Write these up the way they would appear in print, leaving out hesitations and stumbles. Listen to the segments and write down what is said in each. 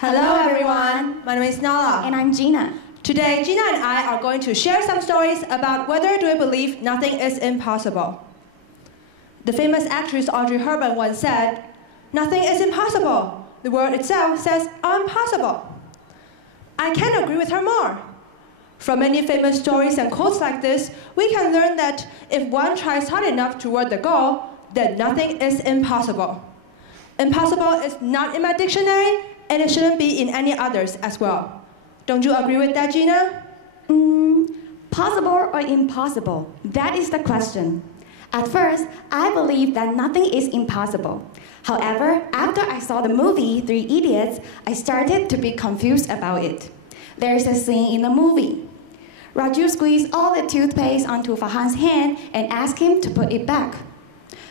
Hello everyone, my name is Nala. And I'm Gina. Today, Gina and I are going to share some stories about whether do we believe nothing is impossible. The famous actress Audrey Hepburn once said, "Nothing is impossible. The word itself says impossible." I can't agree with her more. From many famous stories and quotes like this, we can learn that if one tries hard enough toward the goal, then nothing is impossible. Impossible is not in my dictionary, and it shouldn't be in any others as well. Don't you agree with that, Gina? Possible or impossible? That is the question. At first, I believed that nothing is impossible. However, after I saw the movie 3 Idiots, I started to be confused about it. There is a scene in the movie. Raju squeezed all the toothpaste onto Farhan's hand and asked him to put it back.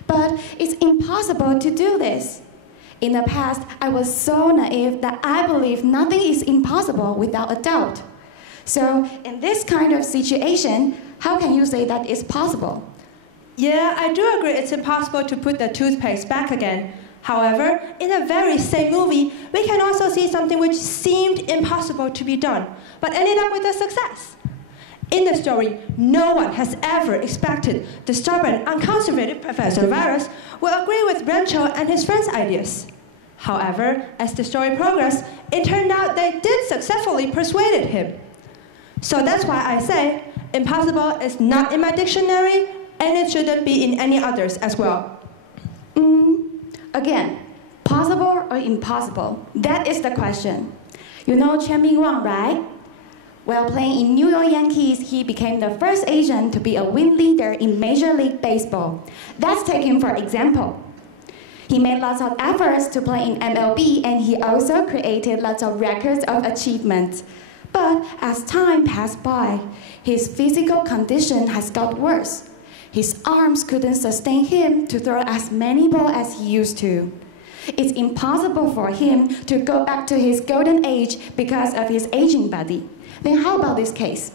But it's impossible to do this. In the past, I was so naive that I believed nothing is impossible without a doubt. So, in this kind of situation, how can you say that it's possible? Yeah, I do agree it's impossible to put the toothpaste back again. However, in the very same movie, we can also see something which seemed impossible to be done, but ended up with a success. In the story, no one has ever expected the stubborn, unconservative Professor Virus will agree with Rancho and his friends' ideas. However, as the story progressed, it turned out they did successfully persuade him. So that's why I say, impossible is not in my dictionary, and it shouldn't be in any others as well. Again, possible or impossible? That is the question. You know Chen Ming-wang, right? While playing in New York Yankees, he became the first Asian to be a win leader in Major League Baseball. Let's take him for example. He made lots of efforts to play in MLB, and he also created lots of records of achievements. But as time passed by, his physical condition has got worse. His arms couldn't sustain him to throw as many balls as he used to. It's impossible for him to go back to his golden age because of his aging body. Then how about this case?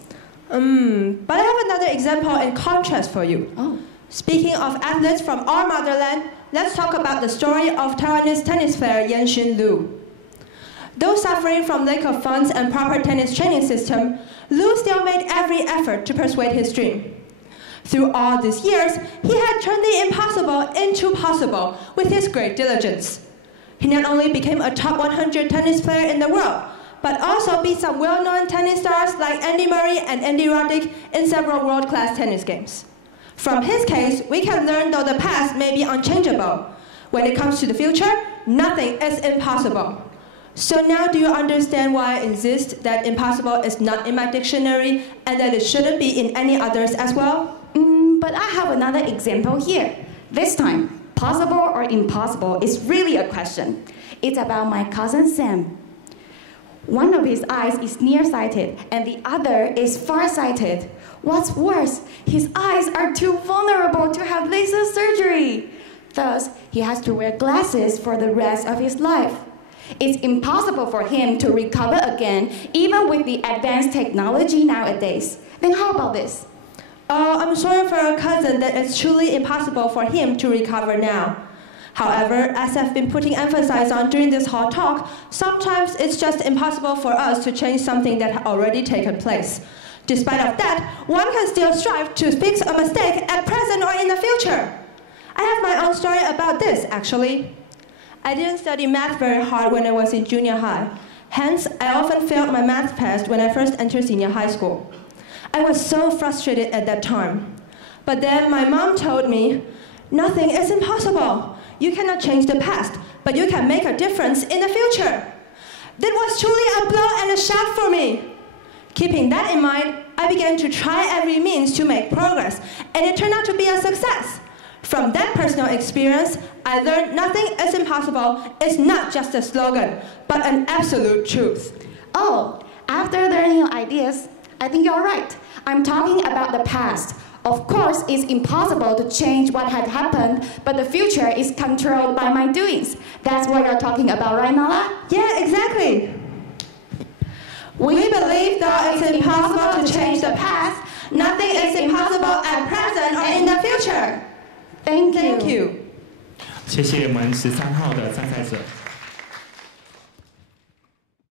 But I have another example in contrast for you. Speaking of athletes from our motherland, let's talk about the story of Taiwanese tennis player Yan-Xin Liu. Though suffering from lack of funds and proper tennis training system, Liu still made every effort to persuade his dream. Through all these years, he had turned the impossible into possible with his great diligence. He not only became a top 100 tennis player in the world, but also beat some well-known tennis stars like Andy Murray and Andy Roddick in several world-class tennis games. From his case, we can learn though the past may be unchangeable. When it comes to the future, nothing is impossible. So now do you understand why I insist that impossible is not in my dictionary and that it shouldn't be in any others as well? But I have another example here. This time, possible or impossible is really a question. It's about my cousin Sam. One of his eyes is nearsighted and the other is farsighted. What's worse, his eyes are too vulnerable to have laser surgery. Thus, he has to wear glasses for the rest of his life. It's impossible for him to recover again, even with the advanced technology nowadays. Then how about this? I'm sorry for your cousin that it's truly impossible for him to recover now. However, as I've been putting emphasis on during this whole talk, sometimes it's just impossible for us to change something that had already taken place. Despite of that, one can still strive to fix a mistake at present or in the future. I have my own story about this, actually. I didn't study math very hard when I was in junior high. Hence, I often failed my math test when I first entered senior high school. I was so frustrated at that time. But then my mom told me, nothing is impossible. You cannot change the past, but you can make a difference in the future. That was truly a blow and a shock for me. Keeping that in mind, I began to try every means to make progress, and it turned out to be a success. From that personal experience, I learned nothing is impossible is not just a slogan, but an absolute truth. Oh, after learning your ideas, I think you're right. I'm talking about the past. Of course, it's impossible to change what had happened, but the future is controlled by my doings. That's what you're talking about, right, Nala? Yeah, exactly. We believe though it's impossible to change the past, nothing is impossible at present or in the future. Thank you. Thank you. 谢谢我们13号的参赛者。